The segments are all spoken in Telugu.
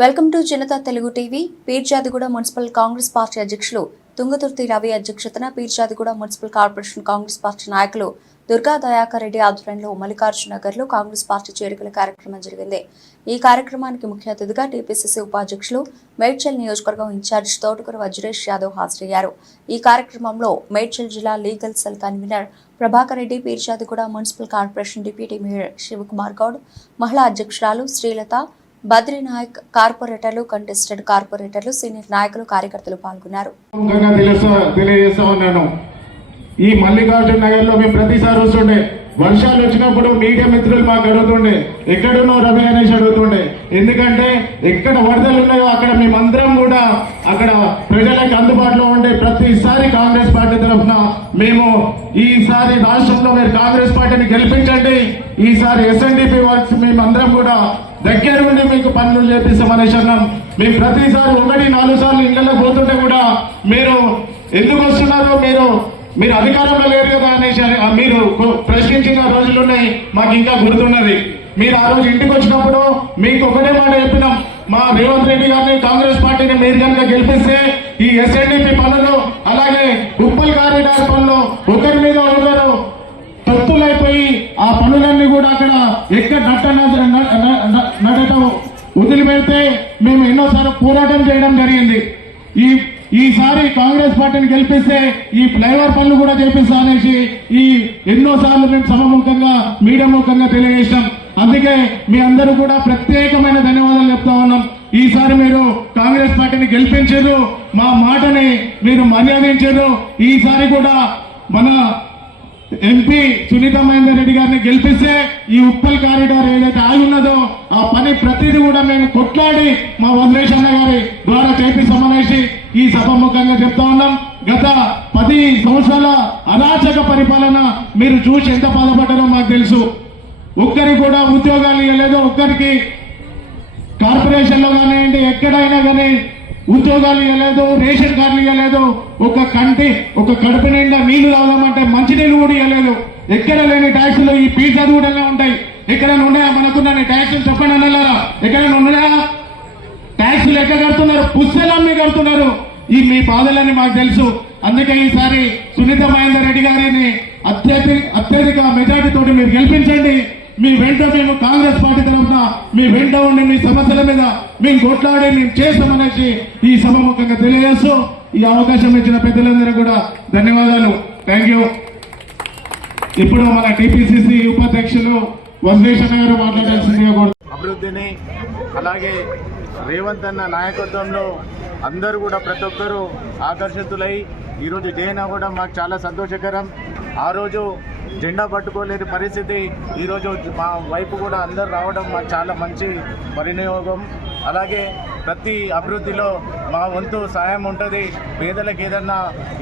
welcome to Janata Telugu TV Peerzadiguda municipal Congress party అధ్యక్షులు తుంగతుర్తి రవి అధ్యక్షతన Peerzadiguda municipal corporation Congress party నాయకులు దుర్గా దయాకర్ రెడ్డి ఆధ్వర్యంలో మల్లికార్జునగర్లో కాంగ్రెస్ పార్టీ చేరికల కార్యక్రమం జరిగింది ఈ కార్యక్రమానికి ముఖ్య అతిథిగా టీపీసీసీ ఉపాధ్యక్షులు మేడ్చల్ నియోజకవర్గం ఇన్ఛార్జ్ తోటకూర వజ్రేష్ యాదవ్ హాజరయ్యారు ఈ కార్యక్రమంలో మేడ్చల్ జిల్లా legal cell convener Prabhakar Reddy Peerzadiguda municipal corporation deputy mayor Shivakumar Goud మహిళా అధ్యక్షురాలు శ్రీలత బద్రీనాయక్ కార్పొరేటర్లు కంటెస్టెడ్ కార్పొరేటర్లు సీనియర్ నాయకులు కార్యకర్తలు పాల్గొన్నారు ఈ మల్లికార్జున నగర్ లో మేము ప్రతిసారి వస్తుండే వర్షాలు వచ్చినప్పుడు మీడియా మిత్రులు మాకు అడుగుతుండే ఎక్కడున్నావు రవి అనేసి అడుగుతుండే ఎందుకంటే ఎక్కడ వరదలు ఉన్నాయో అక్కడ మేమందరం కూడా అక్కడ ప్రజలకు అందుబాటులో ఉండే ప్రతిసారి కాంగ్రెస్ పార్టీ తరఫున మేము ఈసారి రాష్ట్రంలో మీరు కాంగ్రెస్ పార్టీని గెలిపించండి ఈసారి ఎస్ఎన్డిపి వర్క్స్ మేమందరం కూడా దగ్గర ఉండి మీకు పనులు చేపిస్తామనేసి అన్నాం మేము ప్రతిసారి ఒకటి నాలుగు సార్లు ఇళ్లలో పోతుంటే కూడా మీరు ఎందుకు వస్తున్నారో మీరు మీరు అధికారంలో లేరు కదా అనేసి మీరు ప్రశ్నించిన రోజులున్నాయి మాకు ఇంకా గుర్తున్నది మీరు ఆ రోజు ఇంటికి వచ్చినప్పుడు మీకు ఒకటే మాట చెప్పినాం మా రేవంత్ రెడ్డి గారిని కాంగ్రెస్ పార్టీని మీరు కనుక గెలిపిస్తే ఈ ఎస్ఎన్డిపి పనులు అలాగే ఉప్పల్ కారిడార్ పనులు ఒకరి మీద ఒకరు తప్పులైపోయి ఆ పనులన్నీ కూడా అక్కడ ఎక్కడ నట్ట వదిలిపెడితే మేము ఎన్నోసార్లు పోరాటం చేయడం జరిగింది ఈ ఈసారి కాంగ్రెస్ పార్టీని గెలిపిస్తే ఈ ఫ్లైఓవర్ పనులు కూడా చేపిస్తా అనేసి ఈ ఎన్నోసార్లు మేము సమముఖంగా మీడియా ముఖంగా తెలియజేసాం అందుకే మీ అందరూ కూడా ప్రత్యేకమైన ధన్యవాదాలు చెప్తా ఉన్నాం ఈసారి మీరు కాంగ్రెస్ పార్టీని గెలిపించారు మా మాటని మీరు మర్యాదించారు ఈసారి కూడా మన ఎంపీ సునీత మహేందర్ రెడ్డి గారిని గెలిపిస్తే ఈ ఉప్పల్ కారిడార్ ఏదైతే ఆగి ఉన్నదో ఆ పని ప్రతిదీ కూడా మేము కొట్లాడి మా వదిలేశన్న గారి ద్వారా చేపిస్తామనేసి ఈ సభ ముఖంగా చెప్తా ఉన్నాం గత పది సంవత్సరాల అరాచక పరిపాలన మీరు చూసి ఎంత బాధపడ్డారో మాకు తెలుసు ఒక్కరికి కూడా ఉద్యోగాలు ఇవ్వలేదు ఒక్కరికి కార్పొరేషన్లో కానివ్వండి ఎక్కడైనా కానీ ఉద్యోగాలు ఇవ్వలేదు రేషన్ కార్డులు ఇవ్వలేదు ఒక కంటి ఒక కడుపు నిండా నీళ్లు తాగుదామంటే మంచినీళ్ళు కూడా ఇవ్వలేదు ఎక్కడ లేని ట్యాక్సులు ఈ పీ కూడా ఉంటాయి ఎక్కడైనా ఉన్నాయా మనకున్న ట్యాక్సీలు చెప్పండి అన్నలారా ఎక్కడైనా ఉన్నాయా ట్యాక్సీలు ఎక్కడ కడుతున్నారు పుస్తకాలన్నీ కడుతున్నారు ఈ మీ బాధలని మాకు తెలుసు అందుకే ఈసారి సునీత మహేందర్ రెడ్డి గారిని అత్యధిక అత్యధిక మెజార్టీతో మీరు గెలిపించండి మీ వెంట మేము కాంగ్రెస్ పార్టీ తరఫున మీ వెంట ఉండి మీ సమస్యల మీద మేము కొట్లాడి మేము చేస్తామనేసి ఈ ముఖ్యంగా తెలియజేస్తూ ఈ అవకాశం ఇచ్చిన పెద్దలందరూ కూడా ధన్యవాదాలు థ్యాంక్ యూ ఇప్పుడు మన టిపిసిసి ఉపాధ్యక్షులు వజ్రేషన్ గారు మాట్లాడాల్సిందిగా అభివృద్ధిని అలాగే రేవంత్ అన్న నాయకత్వంలో అందరూ కూడా ప్రతి ఒక్కరూ ఆకర్షితులై ఈరోజు జయన కూడా మాకు చాలా సంతోషకరం ఆ రోజు జెండా పట్టుకోలేని పరిస్థితి ఈరోజు మా వైపు కూడా అందరు రావడం చాలా మంచి పరినియోగం అలాగే ప్రతి అభివృద్ధిలో మా వంతు సహాయం ఉంటుంది పేదలకు ఏదన్నా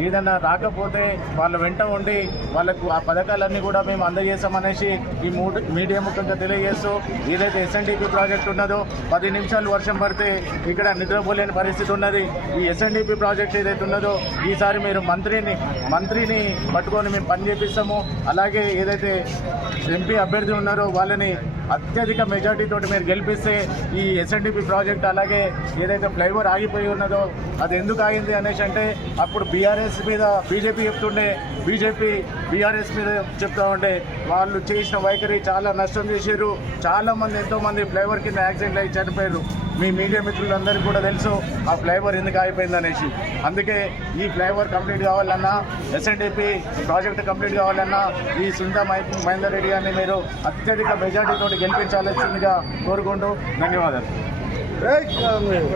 ఏదన్నా రాకపోతే వాళ్ళ వెంట ఉండి వాళ్ళకు ఆ పథకాలన్నీ కూడా మేము అందజేసామనేసి ఈ మూడు మీడియా ముఖ్యంగా తెలియజేస్తూ ఏదైతే ఎస్ఎన్డిపి ప్రాజెక్ట్ ఉన్నదో పది నిమిషాలు వర్షం పడితే ఇక్కడ నిద్రపోలేని పరిస్థితి ఉన్నది ఈ ఎస్ఎన్డిపి ప్రాజెక్ట్ ఏదైతే ఉన్నదో ఈసారి మీరు మంత్రిని మంత్రిని పట్టుకొని మేము పని చేపిస్తాము అలాగే ఏదైతే ఎంపీ అభ్యర్థి ఉన్నారో వాళ్ళని అత్యధిక మెజార్టీతో మీరు గెలిపిస్తే ఈ ఎస్ఎన్డిపి ప్రాజెక్ట్ అలాగే ఏదైతే ఫ్లైఓవర్ ఆగిపోయి ఉన్నదో అది ఎందుకు ఆగింది అనేసి అంటే అప్పుడు బీఆర్ఎస్ మీద బీజేపీ చెప్తుండే బీజేపీ బీఆర్ఎస్ మీద చెప్తా ఉండే వాళ్ళు చేసిన వైఖరి చాలా నష్టం చేశారు చాలామంది ఎంతోమంది ఫ్లైఓవర్ కింద యాక్సిడెంట్ అయి చనిపోయారు మీ మీడియా మిత్రులందరికీ కూడా తెలుసు ఆ ఫ్లైఓవర్ ఎందుకు ఆగిపోయింది అనేసి అందుకే ఈ ఫ్లైఓవర్ కంప్లీట్ కావాలన్నా ఎస్ఎన్డిపి ప్రాజెక్ట్ కంప్లీట్ కావాలన్నా ఈ సుందా మహేందర్ రెడ్డి గారిని మీరు అత్యధిక మెజార్టీతో గెలిపించాల్సిందిగా కోరుకుంటూ ధన్యవాదాలు కాంగ్రెస్